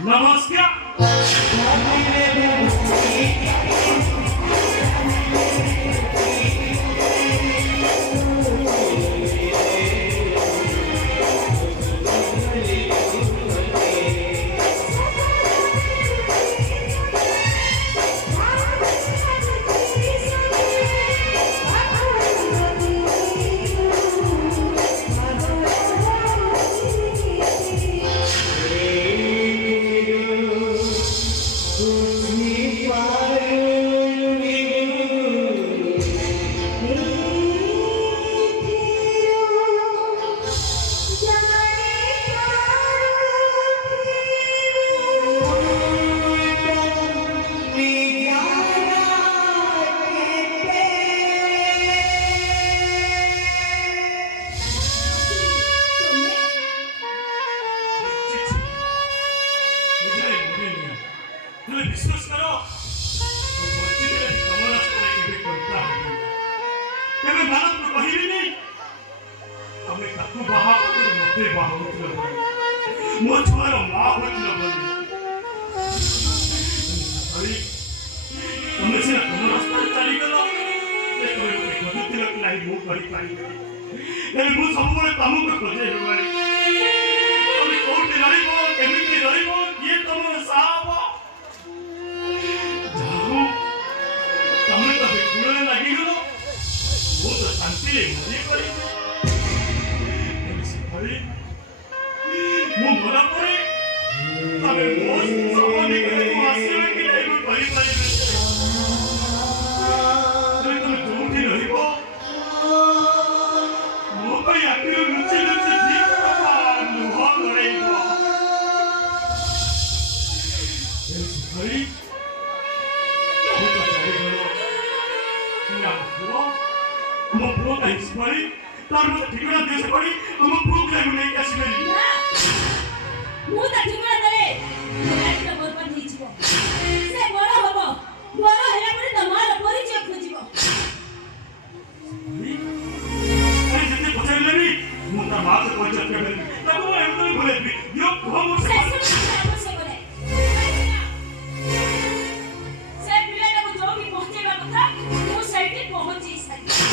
नमस्कार विश्वास करो तेरे मानव को कहीं भी नहीं हमें तत्व बाहर कर मते बाहर होते हैं मोचवारो माँ होते हैं अरे हमें से तुम्हारा रास्ता चली गया ये तुम्हें कोई तिलक नहीं वो करी पाई ये वो सब वाले कामों को खोजे हमारे हमें कोर्ट नहीं वो कम्युनिटी नहीं वो ये तुम्हारा साहब तमने तो बिगुड़ने लगी हो वो तो शांति ले मजे पड़ी पड़ी वो मरा पड़े तबे वो सामान्य करे को आसे में कि नहीं वो पड़ी पड़ी तो तुम झूठी नहीं हो वो पर आखिर नीचे नीचे ठीक करा लुहा करेगा पड़ी हम प्रो का हिस्सेवाली तार मत ठिकाना दे से पड़ी हम प्रो का नहीं कैसे मिली मुता ठिकाना दे लाइट का बरबाद नहीं छिबो से बड़ा होबो बड़ा हेला परे तमार परिचय खोजिबो अरे जते पछाड़ लेबी मुता मां से परिचय कर लेबी तब वो एकदम बोले भी यो हम से बोले से पिलाटा को जो भी पहुंचेगा କଥା वो साइड पे पहुंच जाई सारी